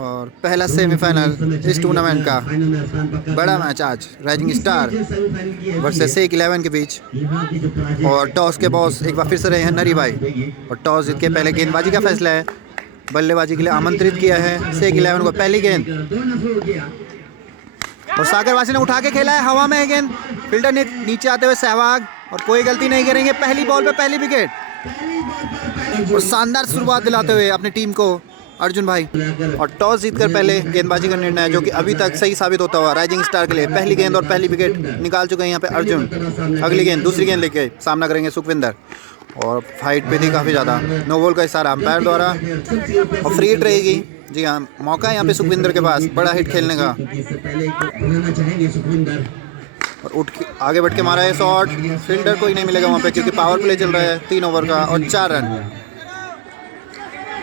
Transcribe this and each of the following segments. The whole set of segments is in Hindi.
और पहला सेमीफाइनल इस टूर्नामेंट का बड़ा मैच आज राइजिंग स्टार वर्सेस शेख 11 के बीच। और टॉस के बॉस एक बार फिर से रहे हैं नरी भाई, और टॉस जीत के पहले गेंदबाजी का फैसला है। बल्लेबाजी के लिए आमंत्रित किया है शेख 11 को। पहली गेंद और सागरवासी ने उठा के खेला है, हवा में है गेंद, फील्डर ने नीचे आते हुए सहवाग, और कोई गलती नहीं करेंगे। पहली बॉल पे पहली विकेट और शानदार शुरुआत दिलाते हुए अपनी टीम को अर्जुन भाई। और टॉस जीतकर पहले गेंदबाजी का निर्णय जो कि अभी तक सही साबित होता हुआ राइजिंग स्टार के लिए। पहली गेंद और पहली विकेट निकाल चुके हैं यहाँ पे अर्जुन। अगली गेंद दूसरी गेंद लेके सामना करेंगे सुखविंदर, और फाइट पे थी काफ़ी ज़्यादा। नो बॉल का इशारा अंपायर द्वारा और फ्री हिट रहेगी। जी हाँ, मौका है यहाँ पे सुखविंदर के पास बड़ा हिट खेलने का, और उठ के आगे बढ़ के मारा है शॉट। फील्डर कोई नहीं मिलेगा वहाँ पे क्योंकि पावर प्ले चल रहा है 3 ओवर का, और 4 रन।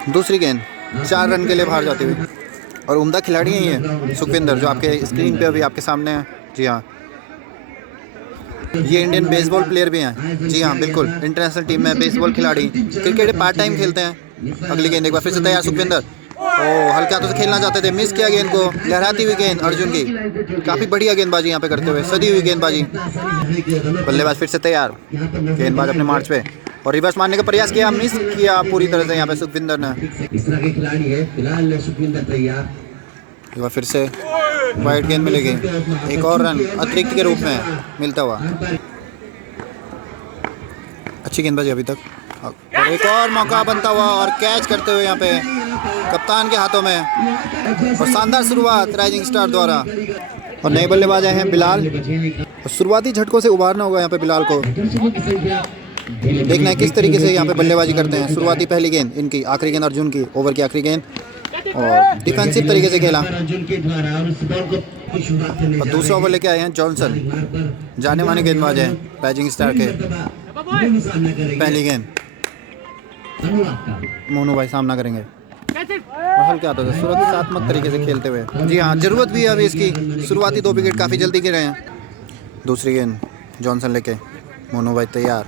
दूसरी गेंद 4 रन के लिए बाहर जाती हुई, और उम्दा खिलाड़ी हैं ये सुखविंदर जो आपके स्क्रीन पे अभी आपके सामने है। जी हाँ, ये इंडियन बेसबॉल प्लेयर भी हैं। जी हाँ बिल्कुल, इंटरनेशनल टीम में बेसबॉल खिलाड़ी, क्रिकेट पार्ट टाइम खेलते हैं। अगली गेंद एक बार फिर से तैयार सुखविंदर। हल्के हाथों से खेलना चाहते थे, मिस किया गेंद को। लहराती हुई गेंद अर्जुन की, काफ़ी बढ़िया गेंदबाजी यहाँ पे करते हुए, सदी हुई गेंदबाजी। बल्लेबाज फिर से तैयार, गेंदबाज अपने मार्च पे, और रिवर्स मारने का प्रयास किया, मिस किया पूरी तरह से यहाँ पे सुखविंदर ने। इस तरह के खिलाड़ी है फिलहाल सुखविंदर तैयार। एक बार फिर से वाइड गेंद मिलेगी, एक और रन अतिरिक्त के रूप में मिलता हुआ। अच्छी गेंदबाजी अभी तक, और एक और मौका बनता हुआ और कैच करते हुए यहाँ पे कप्तान के हाथों में, और शानदार शुरुआत राइजिंग स्टार द्वारा। और नए बल्लेबाज आए हैं बिलाल, और शुरुआती झटकों से उबारना होगा यहाँ पे बिलाल को। देखना है किस तरीके से यहाँ पे बल्लेबाजी करते हैं। शुरुआती पहली गेंद इनकी, आखिरी गेंद अर्जुन की, ओवर की आखिरी गेंद, और डिफेंसिव तरीके से खेला। और दूसरा ओवर लेके आए हैं जॉनसन, जाने माने गेंदबाज हैं राइजिंग स्टार के। पहली गेंद मोनू भाई सामना करेंगे, और हल्के हाथों से सुरक्षात्मक तरीके से खेलते हुए। जी हाँ, जरूरत भी है अभी इसकी। शुरुआती 2 विकेट काफ़ी जल्दी गिरे हैं। दूसरी गेंद जॉनसन लेके मोनू भाई तैयार,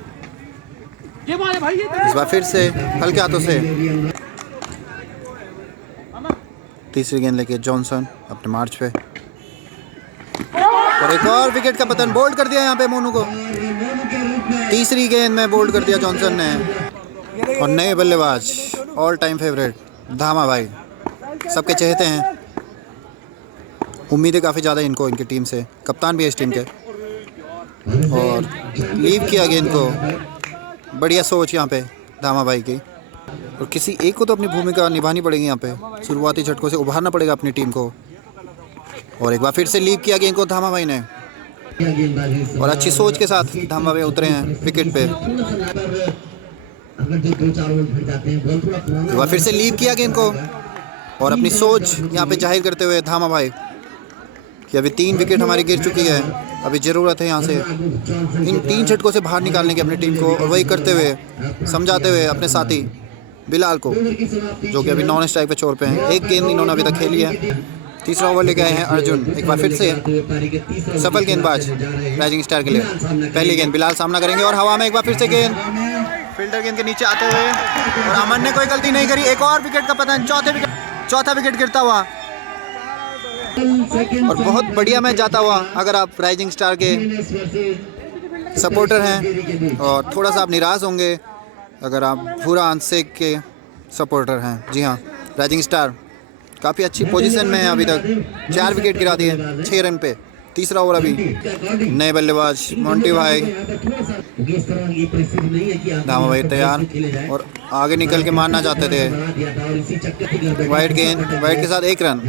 इस बार फिर से हल्के हाथों से। तीसरी गेंद लेके जॉनसन अपने मार्च पे, और एक और विकेट का पतन। बोल्ड कर दिया यहाँ पे मोनू को, तीसरी गेंद में बोल्ड कर दिया जॉनसन ने। और नए बल्लेबाज ऑल टाइम फेवरेट धामा भाई, सबके चहेते हैं, उम्मीदें काफ़ी ज़्यादा इनको इनकी टीम से, कप्तान भी है इस टीम के। और लीव किया गेंद को, बढ़िया सोच यहाँ पे धामा भाई की। और किसी एक को तो अपनी भूमिका निभानी पड़ेगी यहाँ पे, शुरुआती झटकों से उभारना पड़ेगा अपनी टीम को। और एक बार फिर से लीव किया गेंद को धामा भाई ने, और अच्छी सोच के साथ धामा भाई उतरे हैं विकेट पे। एक बार फिर से लीव किया गेंद को, और अपनी सोच यहाँ पे जाहिर करते हुए धामा भाई कि अभी 3 विकेट हमारी गिर चुकी है, अभी ज़रूरत है यहाँ से इन 3 झटकों से बाहर निकालने की अपनी टीम को। और वही करते हुए, समझाते हुए अपने साथी बिलाल को, जो कि अभी नॉन स्ट्राइक पे छोर पे हैं। एक गेंद इन्होंने अभी तक खेली है। तीसरा ओवर लेके आए हैं अर्जुन, एक बार फिर से सफल गेंदबाज राइजिंग स्टार के लिए। पहली गेंद बिलाल सामना करेंगे, और हवा में एक बार फिर से गेंद, फील्डर गेंद के नीचे आते हुए, और अमन ने कोई गलती नहीं करी। एक और विकेट का पतन, चौथा विकेट गिरता हुआ, और बहुत बढ़िया मैच जाता हुआ। अगर आप राइजिंग स्टार के सपोर्टर हैं और थोड़ा सा आप निराश होंगे अगर आप भूरा आंशिक के सपोर्टर हैं। जी हाँ, राइजिंग स्टार काफ़ी अच्छी पोजीशन में है, अभी तक 4 विकेट गिरा दिए 6 रन पे। तीसरा ओवर अभी। नए बल्लेबाज मोंटी भाई, धामा भाई तैयार, और आगे निकल के मारना चाहते थे। वाइड गेंद, वाइड के साथ 1 रन।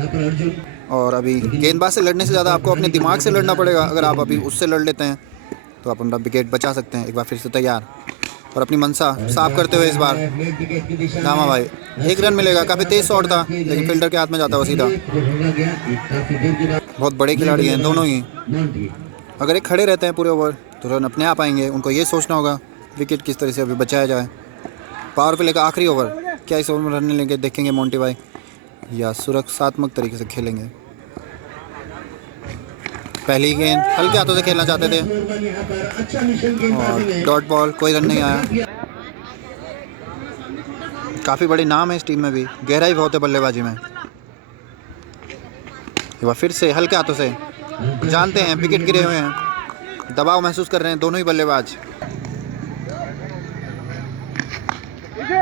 और अभी गेंदबाज से लड़ने से ज़्यादा आपको अपने दिमाग से लड़ना पड़ेगा। अगर आप अभी उससे लड़ लेते हैं तो आप अपना विकेट बचा सकते हैं। एक बार फिर से तैयार, और अपनी मनसा साफ करते हुए इस बार धामा भाई। 1 रन मिलेगा, काफ़ी तेज़ शॉट था लेकिन फील्डर के हाथ में जाता हुआ सीधा। बहुत बड़े खिलाड़ी हैं दोनों ही, अगर एक खड़े रहते हैं पूरे ओवर तो रन अपने आप आएंगे। उनको ये सोचना होगा विकेट किस तरह से अभी बचाया जाए। पावर प्ले का आखिरी ओवर, क्या इस ओवर में रन लेंगे देखेंगे मोंटी भाई, या सुरक्षात्मक तरीके से खेलेंगे। पहली गेंद हल्के हाथों से खेलना चाहते थे, और डॉट बॉल, कोई रन नहीं आया। काफ़ी बड़े नाम है इस टीम में भी, गहराई बहुत है बल्लेबाजी में। एक बार फिर से हल्के हाथों से, जानते हैं विकेट गिरे हुए हैं, दबाव महसूस कर रहे हैं दोनों ही बल्लेबाज।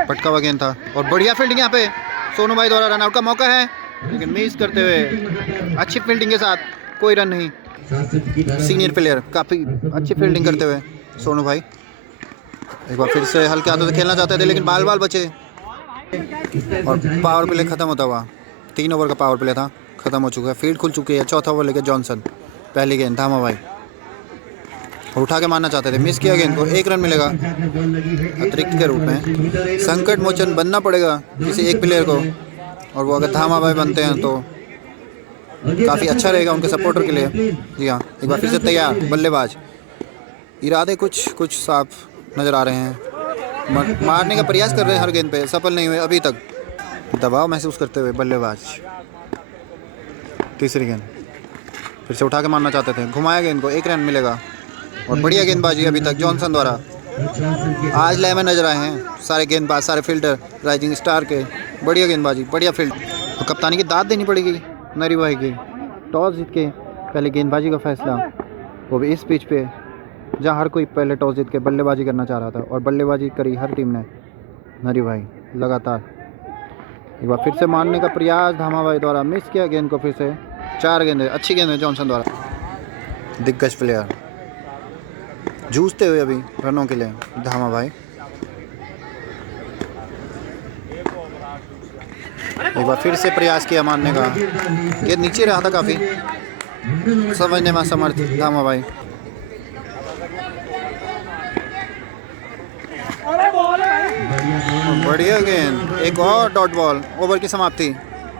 पटका हुआ गेंद था और बढ़िया फील्डिंग यहाँ पे सोनू भाई द्वारा, रन आउट का मौका है लेकिन मिस करते हुए, अच्छी फील्डिंग के साथ, कोई रन नहीं। सीनियर प्लेयर काफ़ी अच्छी फील्डिंग करते हुए सोनू भाई। एक बार फिर से हल्के हाथों से खेलना चाहते थे लेकिन बाल बचे और पावर प्ले खत्म होता हुआ। 3 ओवर का पावर प्ले था, खत्म हो चुका है, फील्ड खुल चुकी है। चौथा ओवर लेके जॉनसन, पहली गेंद धामा भाई उठा के मारना चाहते थे, मिस किया गेंद को। 1 रन मिलेगा अतिरिक्त के रूप में। संकट मोचन बनना पड़ेगा किसी एक प्लेयर को, और वो अगर धामा भाई बनते हैं तो काफ़ी अच्छा रहेगा उनके सपोर्टर के लिए। जी हाँ, एक बार फिर से तैयार बल्लेबाज, इरादे कुछ साफ नज़र आ रहे हैं, मारने का प्रयास कर रहे हैं हर गेंद पे, सफल नहीं हुए अभी तक। दबाव महसूस करते हुए बल्लेबाज, तीसरी गेंद फिर से उठा के मारना चाहते थे, घुमाया गेंद को। 1 रन मिलेगा और बढ़िया गेंदबाजी अभी तक जॉनसन द्वारा। आज लय में नजर आए हैं सारे गेंदबाज, सारे फील्डर राइजिंग स्टार के। बढ़िया गेंदबाजी, बढ़िया फील्ड। और कप्तानी की दाद देनी पड़ेगी नरी भाई की। टॉस जीत के पहले गेंदबाजी का फैसला, वो भी इस पिच पे जहाँ हर कोई पहले टॉस जीत के बल्लेबाजी करना चाह रहा था, और बल्लेबाजी करी हर टीम ने। नरी भाई लगातार एक बार फिर से मारने का प्रयास धामा भाई द्वारा, मिस किया गेंद को। फिर से 4 गेंद, अच्छी गेंद है जॉनसन द्वारा। दिग्गज प्लेयर जूझते हुए अभी रनों के लिए धामा भाई। एक बार फिर से प्रयास किया मारने का, गेंद नीचे रहा था काफ़ी, समझने में समर्थ धामा भाई। बढ़िया गेंद, एक और डॉट बॉल। ओवर की समाप्ति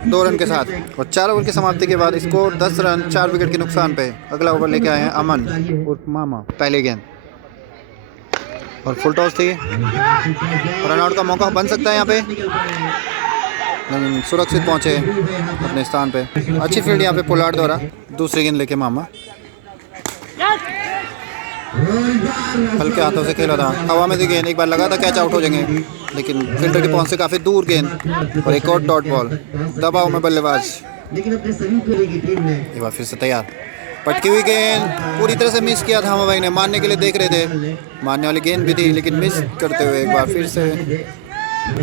2 रन के साथ, और 4 ओवर की समाप्ति के बाद स्कोर 10 रन 4 विकेट के नुकसान पे। अगला ओवर लेके आए हैं अमन उर्फ मामा, पहली गेंद और फुल टॉस थी। रन आउट का मौका बन सकता है यहाँ पे, लेकिन सुरक्षित पहुँचे अपने स्थान पे। अच्छी फील्ड यहाँ पे पोलार्ड द्वारा। दूसरी गेंद लेके मामा हल्के हाथों से खेला था, हवा में थी गेंद, एक बार लगा था कैच आउट हो जाएंगे, लेकिन फील्डर के पहुंच से काफ़ी दूर गेंद, और एक और डॉट बॉल। दबाव में बल्लेबाज, एक बार फिर से तैयार। पटकी हुई गेंद पूरी तरह से मिस किया धामा भाई ने, मारने के लिए देख रहे थे, मारने वाली गेंद भी थी लेकिन मिस करते हुए एक बार फिर से।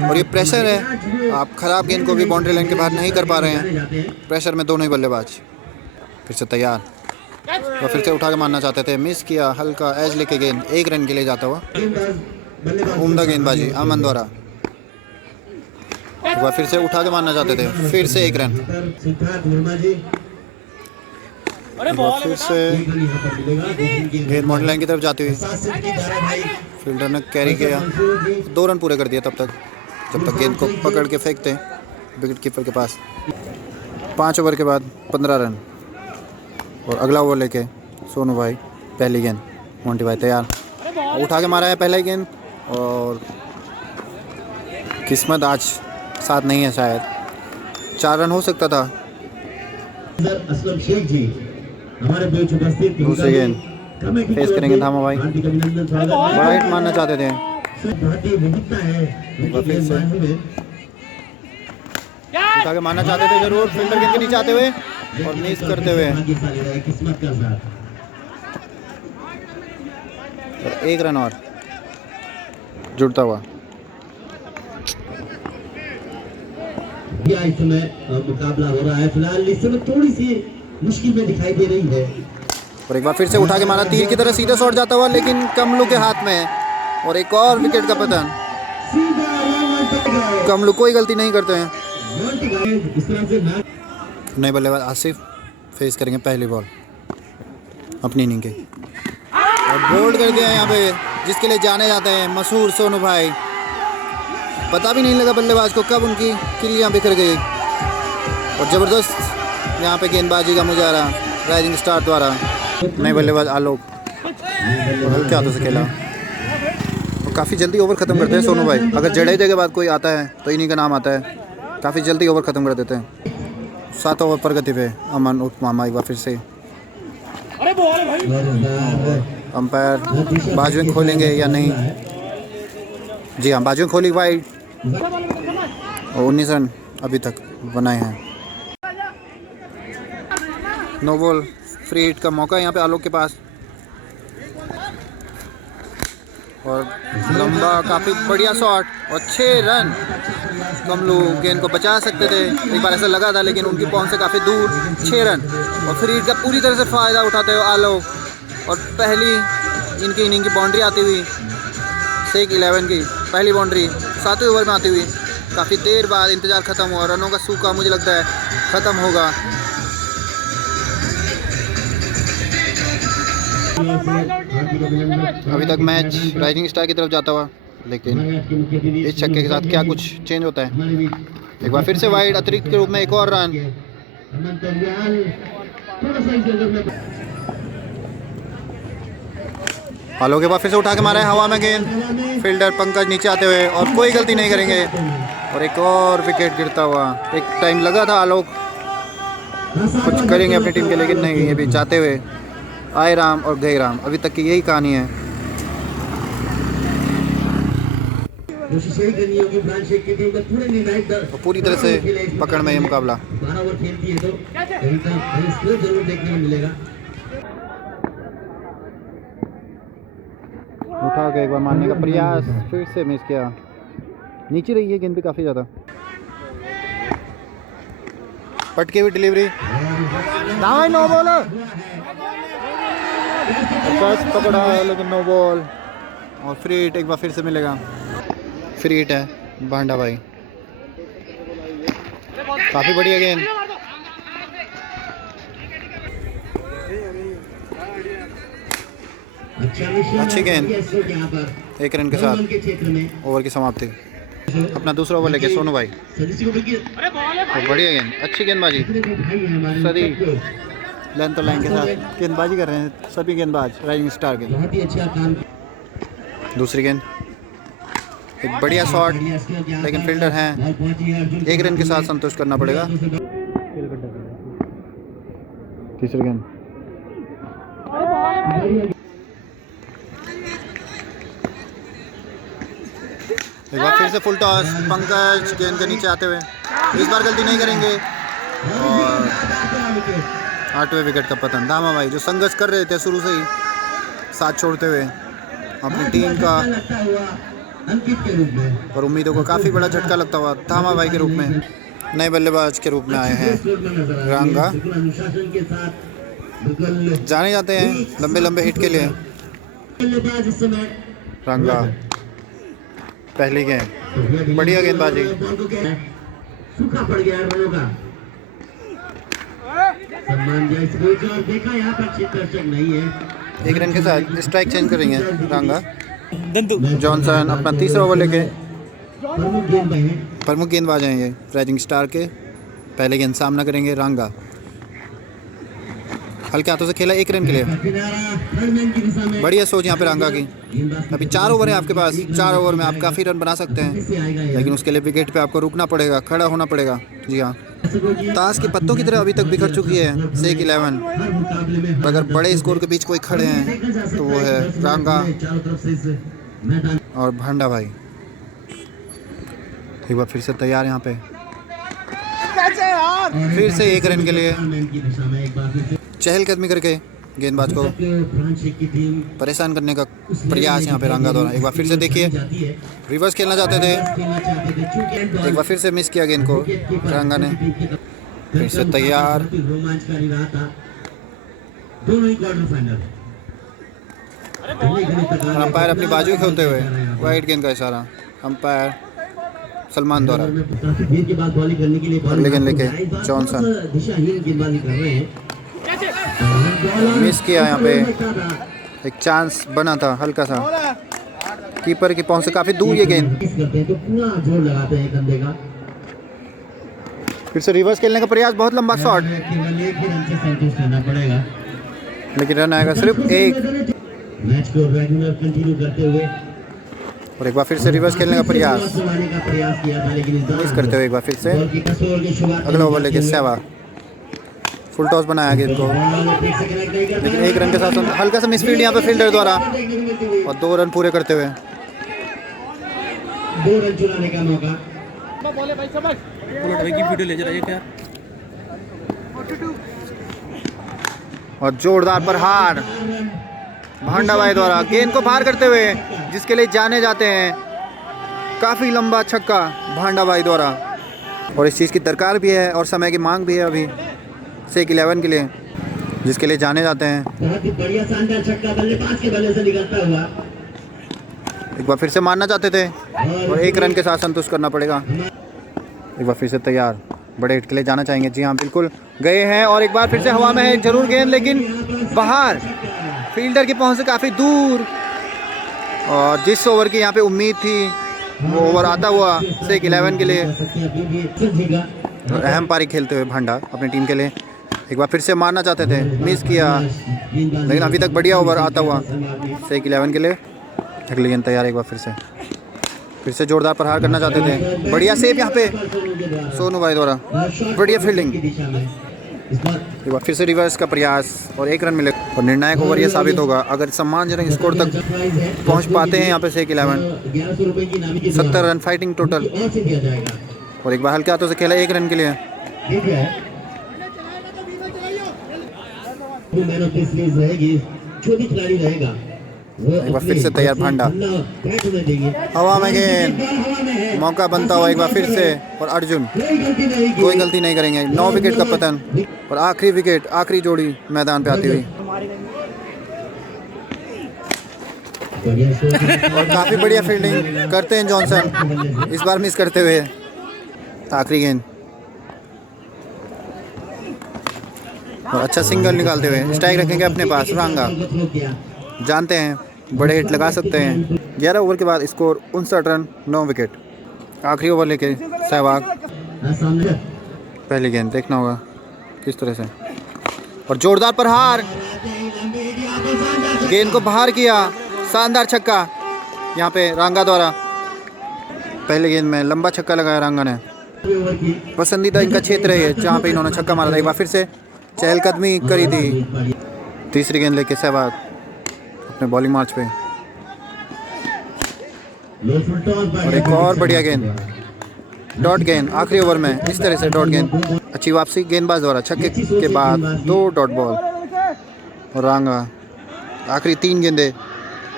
और ये प्रेशर है, आप खराब गेंद को भी बाउंड्री लाइन के बाहर नहीं कर पा रहे हैं, प्रेशर में दोनों ही बल्लेबाज। फिर से तैयार, और फिर से उठा के मारना चाहते थे, मिस किया, हल्का एज लेके गेंद 1 रन के लिए जाता हुआ। उम्दा गेंदबाजी अमन द्वारा। एक बार फिर से उठा के मारना चाहते थे, फिर से 1 रन। एक बार फिर से गेंद बाउंड्री लाइन की तरफ जाती हुई, फील्डर ने कैरी किया, 2 रन पूरे कर दिए तब तक, जब तक गेंद को पकड़ के फेंकते विकेट कीपर के पास। 5 ओवर के बाद 15 रन, और अगला ओवर लेके सोनू भाई, पहली गेंद। मोंटी भाई तैयार, उठा के मारा है पहला ही गेंद, और किस्मत आज साथ नहीं है, शायद 4 रन हो सकता था। दूसरी गेंद फेस करेंगे धामा भाई, बड़ा हिट मारना चाहते थे, उठा के मारना चाहते थे जरूर, फील्डर गेंद के नीचे आते हुए और मिस करते हुए। 1 रन और जुड़ता हुआ। इस समय मुकाबला हो रहा है, फिलहाल इस समय थोड़ी सी मुश्किल में दिखाई दे रही है। और एक बार फिर से उठा के मारा, तीर की तरह सीधे शॉट जाता हुआ, लेकिन कमलू के हाथ में, और एक और विकेट का पतन। कमलू कोई गलती नहीं करते हैं। नए बल्लेबाज आसिफ फेस करेंगे पहली बॉल अपनी इनिंग के, और बोल्ड कर दिया यहाँ पे, जिसके लिए जाने जाते हैं मशहूर सोनू भाई। पता भी नहीं लगा बल्लेबाज को कब उनकी किलियाँ बिखर गई, और ज़बरदस्त यहाँ पे गेंदबाजी का मुजाहरा राइजिंग स्टार द्वारा। नए बल्लेबाज आलोक हल्के हाथों से खेला, और काफ़ी जल्दी ओवर ख़त्म करते हैं सोनू भाई। अगर जडेजा के बाद कोई आता है तो इन्हीं का नाम आता है, काफ़ी जल्दी ओवर ख़त्म कर देते हैं। 7 ओवर प्रगति पे अमन उर्फ मामा। एक बार फिर से अंपायर बाजुएं खोलेंगे या नहीं? जी हाँ, बाजुएं खोली वाइड, और 19 रन अभी तक बनाए हैं। नो बॉल, फ्री हिट का मौका है यहाँ पे आलोक के पास। और लंबा काफ़ी बढ़िया शॉट और 6 रन। कमलू गेंद को बचा सकते थे, एक बार ऐसा लगा था, लेकिन उनकी पहुंच से काफ़ी दूर। 6 रन और फ्री हिट का पूरी तरह से फ़ायदा उठाते हुए आलोक। और पहली इनकी इनिंग की बाउंड्री आती हुई, शेख 11 की पहली बाउंड्री 7वें ओवर में आती हुई। काफ़ी देर बाद इंतज़ार ख़त्म हुआ, रनों का सूखा मुझे लगता है ख़त्म होगा। अभी तक मैच राइजिंग स्टार की तरफ जाता हुआ, लेकिन इस छक्के के साथ क्या कुछ चेंज होता है। एक बार फिर से वाइड, अतिरिक्त के रूप में एक और रन। आलोक के बाद फिर से उठा के मारा है हवा में गेंद, फील्डर पंकज नीचे आते हुए और कोई गलती नहीं करेंगे और एक और विकेट गिरता हुआ। एक टाइम लगा था आलोक कुछ करेंगे अपनी टीम के, लेकिन नहीं, ये भी चाहते हुए आए राम और गए राम। अभी तक की यही कहानी है। और पूरी तरह से पकड़ में ये मुकाबला। उठा के एक बार मारने का प्रयास, फिर से मिस किया। नीचे रही है गेंद भी काफ़ी ज़्यादा। पटके हुई डिलीवरी, नो बॉल, पकड़ा है लेकिन नो बॉल। और फ्री हिट एक बार फिर से मिलेगा। फ्री हिट है भांडा भाई, काफ़ी बढ़िया गेंद। अच्छी गेंद, 1 रन के साथ ओवर की समाप्ति। अपना दूसरा ओवर लेके सोनू भाई, तो बढ़िया गेंद, अच्छी गेंदबाजी। सदी लेंथ तो लाइन के साथ गेंदबाजी कर रहे हैं सभी गेंदबाज राइजिंग स्टार के। दूसरी गेंद, एक बढ़िया शॉट, लेकिन फील्डर हैं, 1 रन के साथ संतुष्ट करना पड़ेगा। तीसरी गेंद, एक बार फिर से फुल टॉस, पंकज गेंद के नीचे आते हुए इस बार गलती नहीं करेंगे और 8वें विकेट का पतन। दामा भाई जो संघर्ष कर रहे थे शुरू से ही, साथ छोड़ते हुए अपनी टीम का और उम्मीदों को काफ़ी बड़ा झटका लगता हुआ दामा भाई के रूप में, नए बल्लेबाज के रूप में आए हैं। रांगा जाने जाते हैं लंबे लंबे हिट के लिए। रांगा पहली गेंद, बढ़िया गेंदबाजी। सूखा पड़ गया रनों का सम्मान दिया इसको, और देखा यहाँ पर दर्शक नहीं है। 1 रन के साथ स्ट्राइक चेंज करेंगे रांगा। जॉनसन अपना तीसरा ओवर लेके प्रमुख गेंदबाज हैं ये राइजिंग स्टार के। पहले गेंद सामना करेंगे रांगा, हल्के हाथों से खेला 1 रन के लिए। बढ़िया सोच यहाँ पे रांगा की। अभी 4 ओवर है आपके पास, 4 ओवर में आप काफ़ी रन बना सकते हैं, लेकिन उसके लिए विकेट पे आपको रुकना पड़ेगा, खड़ा होना पड़ेगा। जी हाँ, ताश के पत्तों की तरह अभी तक बिखर चुकी है शेख 11। अगर बड़े स्कोर के बीच कोई खड़े हैं तो वो है रांगा और भांडा भाई। एक बार फिर से तैयार यहाँ पे, फिर से 1 रन के लिए चहलकदमी करके गेंदबाज को परेशान करने का प्रयास यहाँ पे रांगा द्वारा। एक बार फिर से देखिए, रिवर्स खेलना चाहते थे, एक बार फिर से मिस किया गेंद को रांगा ने। फिर से तैयार, अंपायर अपनी बाजू खोलते हुए, वाइड गेंद का इशारा अंपायर सलमान द्वारा। अगले गेंद लेके जॉनसन, मिस किया यहाँ पे, एक चांस बना था हल्का सा, कीपर की पहुंच से काफ़ी दूर ये गेंद। फिर से रिवर्स खेलने का प्रयास, बहुत लंबा शॉट, लेकिन रन आएगा सिर्फ 1। मैच को रेगुलर कंटिन्यू करते हुए और एक बार फिर से रिवर्स खेलने का प्रयास, मिस करते हुए एक बार फिर से अगला ओवर लेके सहवाग, फुल टॉस बनाया गेंद को, लेकिन 1 रन के साथ हल्का सा मिसफील्ड यहाँ पे फील्डर द्वारा और 2 रन पूरे करते हुए 2 रन चुराने का मौका। वीडियो ले जा रहा है क्या? और जोरदार प्रहार भांडा भाई द्वारा गेंद को बाहर करते हुए, जिसके लिए जाने जाते हैं। काफ़ी लंबा छक्का भांडा भाई द्वारा, और इस चीज़ की दरकार भी है और समय की मांग भी है अभी सेक 11 के लिए, जिसके लिए जाने जाते हैं। बहुत ही बढ़िया शानदार छक्का बल्लेबाज के बल्ले से निकलता हुआ। एक बार फिर से मारना चाहते थे और 1 रन के साथ संतुष्ट करना पड़ेगा। एक बार फिर से तैयार, बड़े हिट के लिए जाना चाहेंगे। जी हाँ, बिल्कुल गए हैं, और एक बार फिर से हवा में है जरूर गेंद, लेकिन बाहर फील्डर की पहुंच से काफ़ी दूर। और जिस ओवर की यहाँ पे उम्मीद थी वो ओवर आता हुआ सेक 11 के लिए। अहम पारी खेलते हुए भांडा अपनी टीम के लिए। एक बार फिर से मारना चाहते थे, मिस किया, लेकिन अभी तक बढ़िया ओवर आता हुआ सेक 11 के लिए। अगली गेंद तैयार, एक बार फिर से जोरदार प्रहार करना चाहते थे। बढ़िया सेव यहाँ पे सोनू भाई द्वारा, बढ़िया फील्डिंग। एक बार फिर से रिवर्स का प्रयास और 1 रन मिले। और निर्णायक ओवर ये साबित होगा अगर सम्मानजनक स्कोर तक पहुंच पाते हैं यहाँ पे सेक 11। 70 रन फाइटिंग टोटल, और एक बार हल्के हाथों से खेला 1 रन के लिए। जो भी खिलाड़ी रहेगा एक बार फिर से तैयार भांडा, हवा में गेंद, मौका बनता हुआ एक बार फिर से। और अर्जुन कोई गलती नहीं करेंगे। 9 विकेट का पतन, और आखिरी विकेट, आखिरी जोड़ी मैदान पे आती हुई। और काफ़ी बढ़िया फील्डिंग करते हैं जॉनसन, इस बार मिस करते हुए। आखिरी गेंद और अच्छा सिंगल निकालते हुए स्ट्राइक रखेंगे अपने पास। रांगा जानते हैं बड़े हिट लगा सकते हैं। 11 ओवर के बाद स्कोर 59 रन 9 विकेट। आखिरी ओवर लेके सहवाग। पहली गेंद देखना होगा किस तरह से, और जोरदार प्रहार, गेंद को बाहर किया, शानदार छक्का यहाँ पे रांगा द्वारा। पहली गेंद में लंबा छक्का लगाया रांगा ने। पसंदीदा इनका क्षेत्र है जहाँ पे इन्होंने छक्का मारा था। एक बार फिर से चहलकदमी करी थी। तीसरी गेंद लेके सहवाग अपने बॉलिंग मार्च पे, और एक और बढ़िया गेंद, डॉट गेंद आखिरी ओवर में। इस तरह से डॉट गेंद, अच्छी वापसी गेंदबाज द्वारा। छक्के के बाद 2 डॉट बॉल, और रांगा आखिरी 3 गेंदे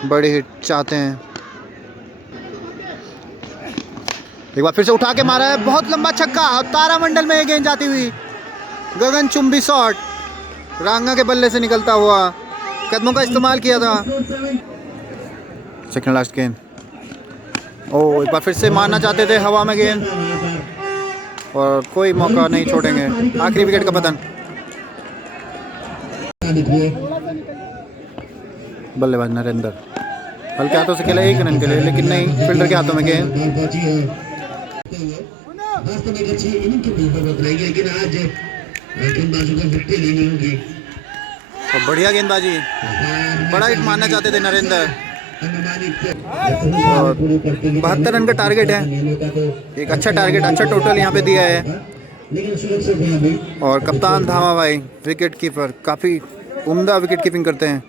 बड़े हिट चाहते हैं। एक बार फिर से उठा के मारा है, बहुत लंबा छक्का, तारामंडल में ये गेंद जाती हुई, गगनचुंबी शॉट रांगा के बल्ले से निकलता हुआ। कदमों का इस्तेमाल किया था। सेकंड लास्ट गेंद, ओ एक बार फिर से मारना चाहते थे हवा में गेंद, और कोई मौका नहीं छोड़ेंगे। आखिरी विकेट का पतन। बल्लेबाज नरेंद्र हल्के हाथों से खेला 1 रन के लिए, लेकिन नहीं, फील्डर के हाथों में गेंद। और बढ़िया गेंदबाजी, बड़ा हिट मारना चाहते थे नरेंद्र। और 72 रन का टारगेट है, एक अच्छा टारगेट, अच्छा टोटल यहाँ पे दिया है। और कप्तान धामा भाई विकेट कीपर काफ़ी उम्दा विकेट कीपिंग करते हैं।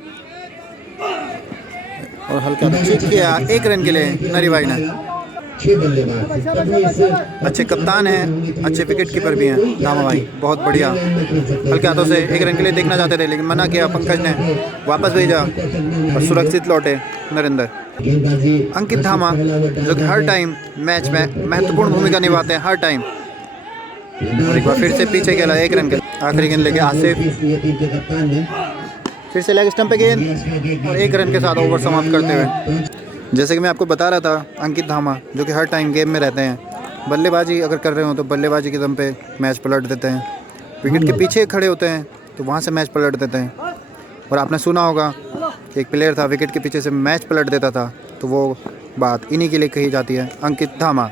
और हल्का चेक किया 1 रन के लिए नरी भाई ने। अच्छे कप्तान हैं, अच्छे विकेट कीपर भी हैं धामा भाई, बहुत बढ़िया। हल्के हाथों से 1 रन के लिए देखना चाहते थे, लेकिन मना किया पंकज ने, वापस भेजा और सुरक्षित लौटे नरेंद्र। अंकित धामा जो कि हर टाइम मैच में महत्वपूर्ण भूमिका निभाते हैं, हर टाइम। और एक बार फिर से पीछे खेला 1 रन के, आखिरी गेंद लेके आसिफ, फिर से लेग स्टंप पे गेंद, और 1 रन के साथ ओवर समाप्त करते हुए। जैसे कि मैं आपको बता रहा था, अंकित धामा जो कि हर टाइम गेम में रहते हैं, बल्लेबाजी अगर कर रहे हो तो बल्लेबाजी के दम पे मैच पलट देते हैं। विकेट के पीछे खड़े होते हैं तो वहाँ से मैच पलट देते हैं। और आपने सुना होगा कि एक प्लेयर था विकेट के पीछे से मैच पलट देता था, तो वो बात इन्हीं के लिए कही जाती है, अंकित धामा।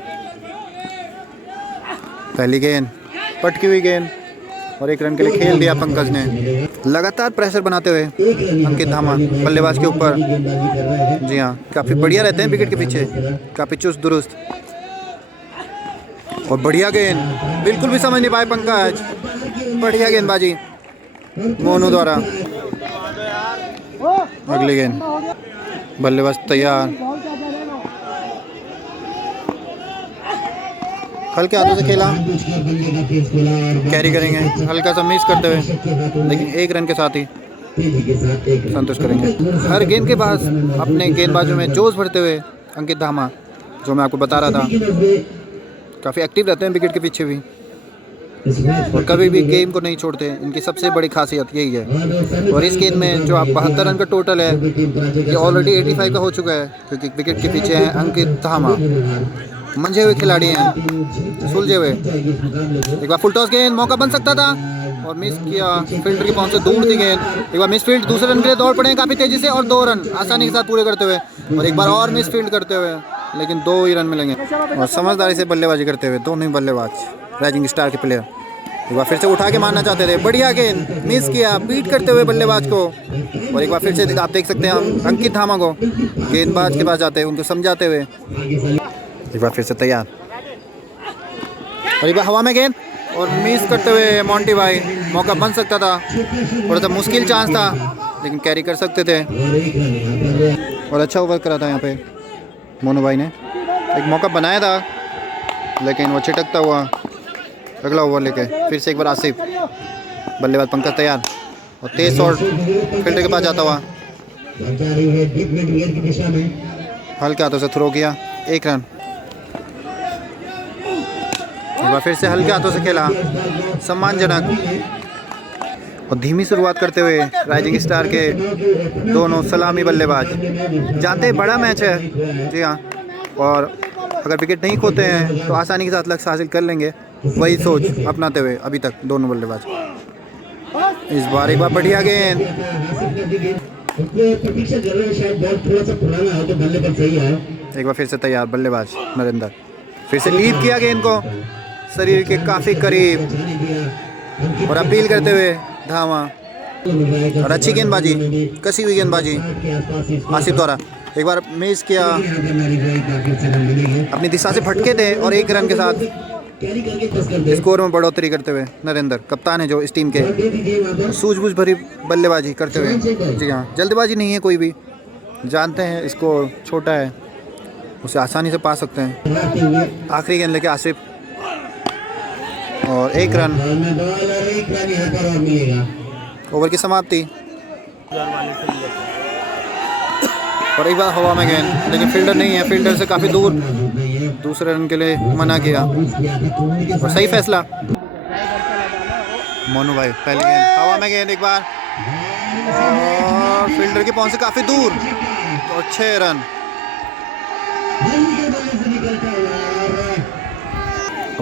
पहली गेंद पटकी हुई गेंद, और 1 रन के लिए खेल दिया पंकज ने। लगातार प्रेशर बनाते हुए अंकित धामा बल्लेबाज के ऊपर। जी हाँ, काफ़ी बढ़िया रहते हैं विकेट के पीछे, काफ़ी चुस्त दुरुस्त। और बढ़िया गेंद, बिल्कुल भी समझ नहीं पाए पंकज, बढ़िया गेंदबाजी मोनू द्वारा। अगली गेंद, बल्लेबाज तैयार, हल्के हाथों से खेला, कैरी करेंगे हल्का सा मिस करते हुए, लेकिन 1 रन के साथ ही तेजी के साथ एक संतुष्ट करेंगे। हर गेंद के बाद अपने गेंदबाजों में जोश भरते हुए अंकित धामा, जो मैं आपको बता रहा था, काफ़ी एक्टिव रहते हैं विकेट के पीछे भी और कभी भी गेम को नहीं छोड़ते। इनकी सबसे बड़ी खासियत यही है। और इस गेंद में जो आप 72 रन का टोटल है, ये ऑलरेडी 85 का हो चुका है, क्योंकि विकेट के पीछे हैं अंकित धामा। मंझे हुए खिलाड़ी हैं, सुलझे हुए। एक बार फुल टॉस गेंद, मौका बन सकता था और मिस किया। फील्डर की पहुंच से दूर थी गेंद। एक बार मिस फील्ड, दूसरे रन के लिए दौड़ पड़े काफ़ी तेजी से और 2 रन आसानी के साथ पूरे करते हुए। और एक बार और मिस फील्ड करते हुए, लेकिन 2 ही रन मिलेंगे। और समझदारी से बल्लेबाजी करते हुए दोनों ही बल्लेबाज राइजिंग स्टार के प्लेयर एक बार फिर से उठा के मारना चाहते थे। बढ़िया गेंद, मिस किया, बीट करते हुए बल्लेबाज को। और एक बार फिर से आप देख सकते हैं हम अंकित धामा को गेंदबाज के पास जाते हैं, उनको समझाते हुए। एक बार फिर से तैयार और एक बार हवा में गेंद और मिस करते हुए मोंटी भाई। मौका बन सकता था, थोड़ा सा मुश्किल चांस था, लेकिन कैरी कर सकते थे। और अच्छा ओवर करा था यहाँ पे मोनू भाई ने। एक मौका बनाया था, लेकिन वो छिटकता हुआ अगला ओवर लेके। फिर से एक बार आसिफ, बल्लेबाज पंकज तैयार और तेज शॉट फील्डर के पास जाता हुआ हल्के हाथों से थ्रो किया, 1 रन। एक बार फिर से हल्के हाथों से खेला, सम्मानजनक। और धीमी शुरुआत करते हुए राइजिंग स्टार के दोनों सलामी बल्लेबाज जानते हैं बड़ा मैच है। जी हाँ, और अगर विकेट नहीं खोते हैं तो आसानी के साथ लक्ष्य हासिल कर लेंगे, वही सोच अपनाते हुए अभी तक दोनों बल्लेबाज। इस बार एक बार बढ़िया गेंद, एक बार फिर से तैयार बल्लेबाज नरेंद्र। फिर से लीव किया गेंद को शरीर के काफ़ी करीब और अपील करते हुए धामा। और अच्छी गेंदबाजी, कसी हुई गेंदबाजी आसिफ द्वारा। एक बार मिस किया, अपनी दिशा से भटके थे और 1 रन के साथ स्कोर में बढ़ोतरी करते हुए नरेंद्र, कप्तान है जो इस टीम के, सूझबूझ भरी बल्लेबाजी करते हुए। जी हाँ, जल्दबाजी नहीं है कोई भी, जानते हैं इसको छोटा है, उसे आसानी से पा सकते हैं। आखिरी गेंद लेके आसिफ और 1 रन। ओवर की समाप्ति। और एक बार हवा में गेंद, लेकिन फील्डर नहीं है, फील्डर से काफ़ी दूर, दूसरे रन के लिए मना किया और सही फैसला। मोनू भाई पहली गेंद हवा में गेंद, एक बार और फील्डर की पहुंच से काफ़ी दूर और 6 रन।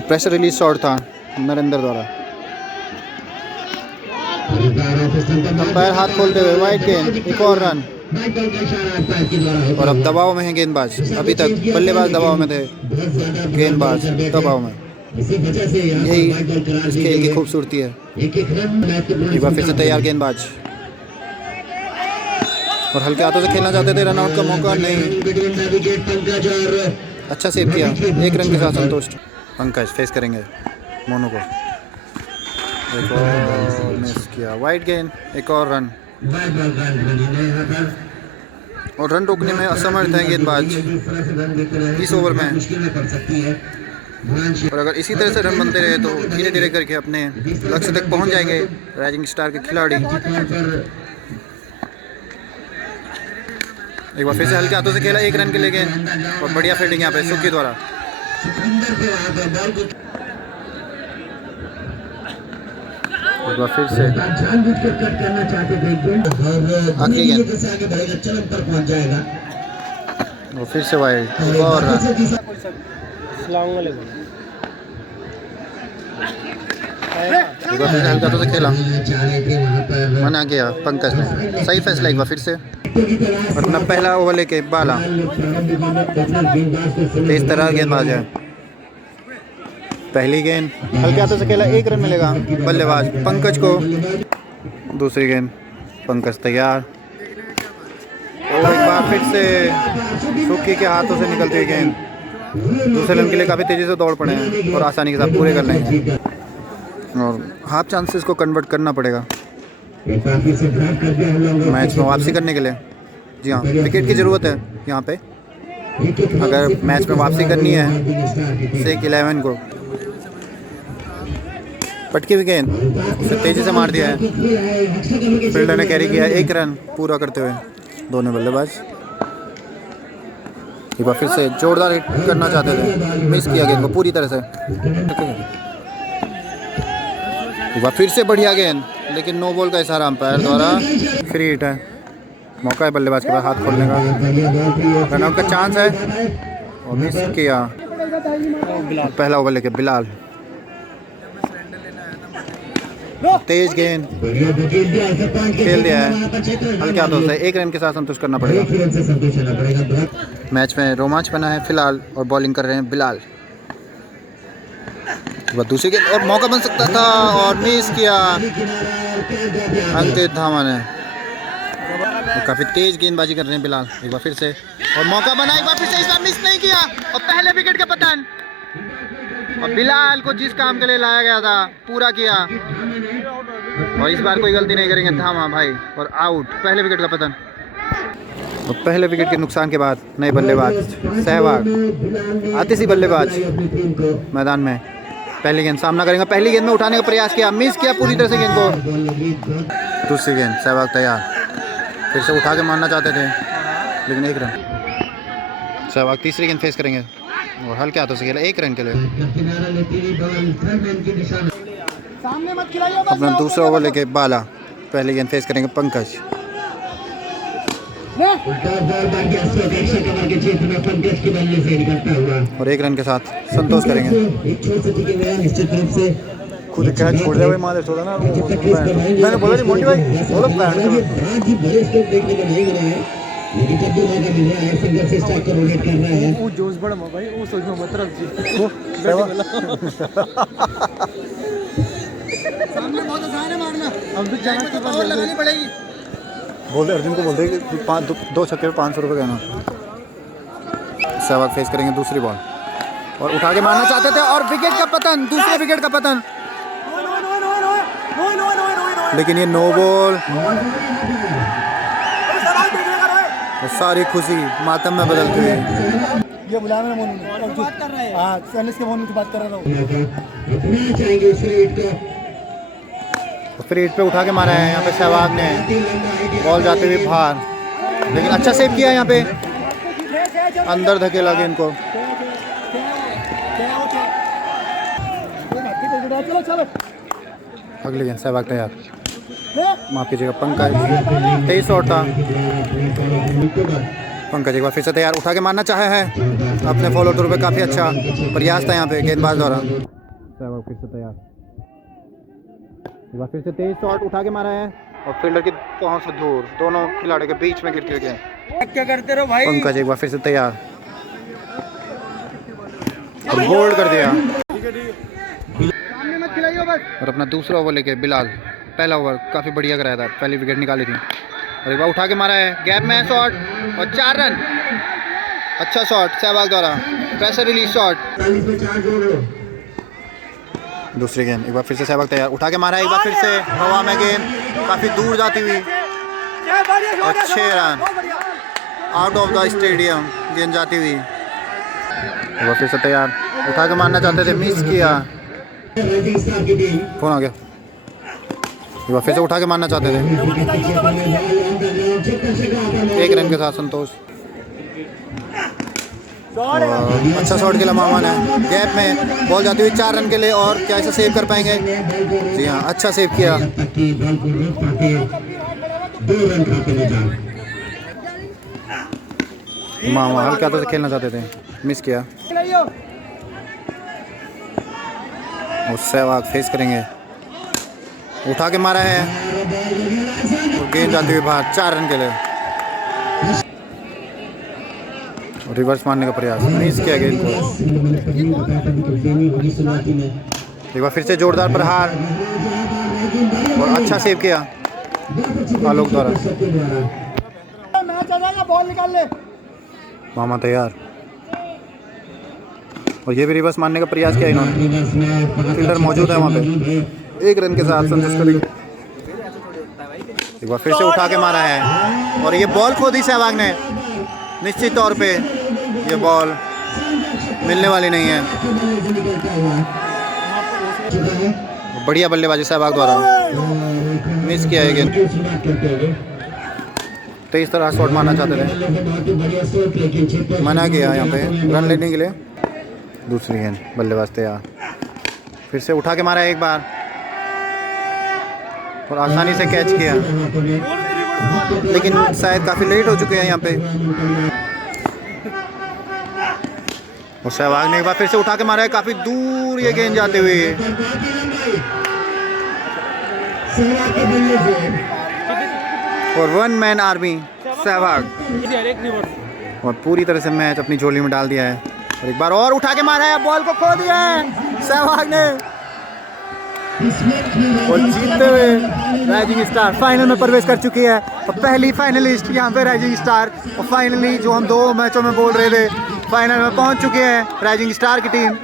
प्रेशर रिलीज शॉट था नरेंद्र द्वारा। अंपायर हाथ खोलते हुए वाइड गेंद, एक और रन। और अब दबाव में है गेंदबाज, अभी तक बल्लेबाज दबाव में थे, गेंदबाज दबाव में। यही इस खेल की खूबसूरती है। एक बार फिर से तैयार गेंदबाज और हल्के हाथों से खेलना चाहते थे, रनआउट का मौका नहीं। अच्छा सेव किया, 1 रन के साथ संतुष्ट। पंकज फेस करेंगे मोनू को, एक और मिस किया, वाइड गेंद, एक और रन। और रन रोकने में असमर्थ है गेंदबाज इस ओवर में। और अगर इसी तरह से रन बनते रहे तो धीरे धीरे करके अपने लक्ष्य तक पहुंच जाएंगे राइजिंग स्टार के खिलाड़ी। एक बार फिर से हल्के हाथों से खेला, 1 रन के लिए गेंद और बढ़िया फील्डिंग यहाँ पे सुक्की द्वारा। एक बार फिर से आखिरी गेंद और फिर से वाइड, एक और रन। एक बार फिर से हल्के हाथों से खेला, मना किया पंकज ने, सही फैसला। एक बार फिर से अपना पहला ओवर लेके बाला, तेज तर्रार गेंदबाज है। पहली गेंद हल्के हाथों से खेला, 1 रन मिलेगा बल्लेबाज पंकज को। दूसरी गेंद पंकज तैयार और एक बार फिर से सुक्की के हाथों से निकलती हुई गेंद। दूसरे रन के लिए काफ़ी तेज़ी से दौड़ पड़े हैं और आसानी के साथ पूरे कर लेंगे। और हाफ चांसेस को कन्वर्ट करना पड़ेगा मैच में वापसी करने के लिए। जी हाँ, विकेट की ज़रूरत है यहाँ पे। अगर मैच में वापसी करनी है 6-11 को। पटकी हुई गेंद उसे तेज़ी से मार दिया है। फील्डर ने कैरी किया 1 रन पूरा करते हुए दोनों बल्लेबाज। एक बार फिर से जोरदार हिट करना चाहते थे, मिस किया गेंद को पूरी तरह से। एक बार फिर से बढ़िया गेंद, लेकिन नो बॉल का इशारा अंपायर द्वारा। फ्री हिट है, मौका है बल्लेबाज के पास हाथ खोलने का, रनआउट का चांस है और मिस किया। पहला ओवर लेके बिलाल, तेज गेंद खेल दिया है हल्के हाथों से। 1 रन के साथ संतुष्ट करना पड़ेगा। मैच में रोमांच बना है फिलहाल और बॉलिंग कर रहे हैं बिलाल। दूसरी गेंद और मौका बन सकता था और मिस किया अंकित धामा ने। काफ़ी तेज गेंदबाजी कर रहे हैं बिलाल। एक बार फिर से और मौका बना, एक बार फिर से, इस बार मिस नहीं किया और पहले विकेट का पतन। और बिलाल को जिस काम के लिए लाया गया था पूरा किया और इस बार कोई गलती नहीं करेंगे धामा भाई और आउट। पहले विकेट का पतन और पहले विकेट के नुकसान के बाद नए बल्लेबाज सहवाग आतिशी बल्लेबाज मैदान में पहली गेंद सामना करेंगे। पहली गेंद में उठाने का प्रयास किया, मिस किया पूरी तरह से गेंद को। दूसरी गेंद सहवाग तैयार, फिर से उठा के मारना चाहते थे लेकिन 1 रन। सहवाग तीसरी गेंद फेस करेंगे और हल्के हाथों से खेला 1 रन के लिए। अपना दूसरा ओवर लेके बाला पहली गेंद फेस करेंगे पंकज और 1 रन के साथ संतोष करेंगे। खुद क्या छोड़ दिया भाई, मार छोड़ा ना मैंने बोला मोटी भाई बोलो लेकिन जब भी मौका मिल रहा है सिंगल से स्ट्राइक को रोटेट कर रहा है। वो जोश बड़ा भाई, वो सोच में मत रख जी। सामने बहुत आसान है मारना, अब भी जाना तो बॉल लगानी पड़ेगी। बोल दे अर्जुन को, बोल दे कि 2 छक्के पे 500 रुपये कहना। सहवाग फेस करेंगे दूसरी बॉल और उठा के मारना चाहते थे और विकेट का पतन, दूसरे विकेट का पतन। लेकिन ये नो बॉल और सारी खुशी मातम में बदलती हुई। ये बुलाना मोनू ने बात कर रहा है। हां सैनिस के मोनू की बात कर रहा हूं। फ्री हिट पे उठा के मारा है यहाँ पे सहवाग ने, बॉल जाते हुए बाहर, लेकिन अच्छा सेव किया है यहाँ पे, अंदर धकेला गेंद को। अगली गेंद सहवाग तैयार, माफ कीजिएगा पंकज, 23 शॉट था। पंकज एक बार फिर से तैयार, उठा के मारना चाहे है अपने फॉलो टूर पे, काफ़ी अच्छा प्रयास था यहाँ पे गेंदबाज द्वारा। सहवाग फिर से तैयार, एक बार फिर से 23 शॉट उठा के मारा है और फील्डर की पहुंच से दूर, दोनों खिलाड़ियों के बीच में गिरती हुई गेंद। क्या करते रहो भाई। पंकज एक बार फिर से तैयार और बोल्ड कर दिया और अपना दूसरा ओवर लेके बिलाल पहला ओवर काफ़ी बढ़िया कराया था, पहली विकेट निकाली थी और एक बार उठा के मारा है, गैप में शॉट और 4 रन। अच्छा शॉट सहवाग द्वारा, प्रेशर रिलीज शॉट। दूसरी गेंद एक बार फिर से सहवाग तैयार, उठा के मारा है, एक बार फिर से हवा में गेंद काफ़ी दूर जाती हुई और 6 run. Out of the stadium गेंद जाती हुई। एक बार फिर से तैयार, उठा के मारना चाहते थे, मिस किया। फोन आ गया। एक बार फिर से उठा के मारना चाहते थे, 1 रन के साथ संतोष। अच्छा शॉट खेला मामा ने, गैप में बॉल जाती हुई 4 रन के लिए और क्या ऐसा सेव कर पाएंगे? जी हाँ, अच्छा सेव किया। मामा हल्के हाथों से खेलना चाहते थे, मिस किया। और सहवाग फेस करेंगे, उठा के मारा है और गेंद जाती हुई बाहर, 4 रन के लिए। रिवर्स मारने का प्रयास, मिस किया गेंद को। एक बार फिर से जोरदार प्रहार और अच्छा सेव किया आलोक द्वारा। बॉल निकाल ले। मामा तैयार और ये भी रिवर्स मारने का प्रयास किया इन्होंने, फील्डर मौजूद है वहाँ पे। 1 रन के साथ संतुष्ट करेंगे। एक बार फिर से उठा के मारा है और ये बॉल खो दी सहवाग ने। निश्चित तौर पे ये बॉल मिलने वाली नहीं है। बढ़िया बल्लेबाजी सहवाग द्वारा, मिस किया है गेंद। शुरुआत करते हुए तेज तरह शॉट मारना चाहते थे, बहुत ही बढ़िया शॉट, लेकिन क्षेत्र मना किया यहाँ पे रन लेने के लिए। दूसरी गेंद बल्लेबाज तैयार, फिर से उठा के मारा एक बार और आसानी से कैच किया, लेकिन शायद काफ़ी लेट हो चुके हैं यहाँ पे। और सहवाग ने एक बार फिर से उठा के मारा है, काफ़ी दूर ये गेंद जाते हुए। सहवाग के बल्ले से और वन मैन आर्मी सहवाग, और पूरी तरह से मैच अपनी झोली में डाल दिया है। और एक बार और उठा के मारा है, बॉल को खो दिया है सहवाग ने, और जीतते हुए राइजिंग स्टार फाइनल में प्रवेश कर चुकी है। और पहली फाइनलिस्ट यहाँ पे राइजिंग स्टार, और फाइनली जो हम 2 मैचों में बोल रहे थे, फाइनल में पहुँच चुके हैं राइजिंग स्टार की टीम।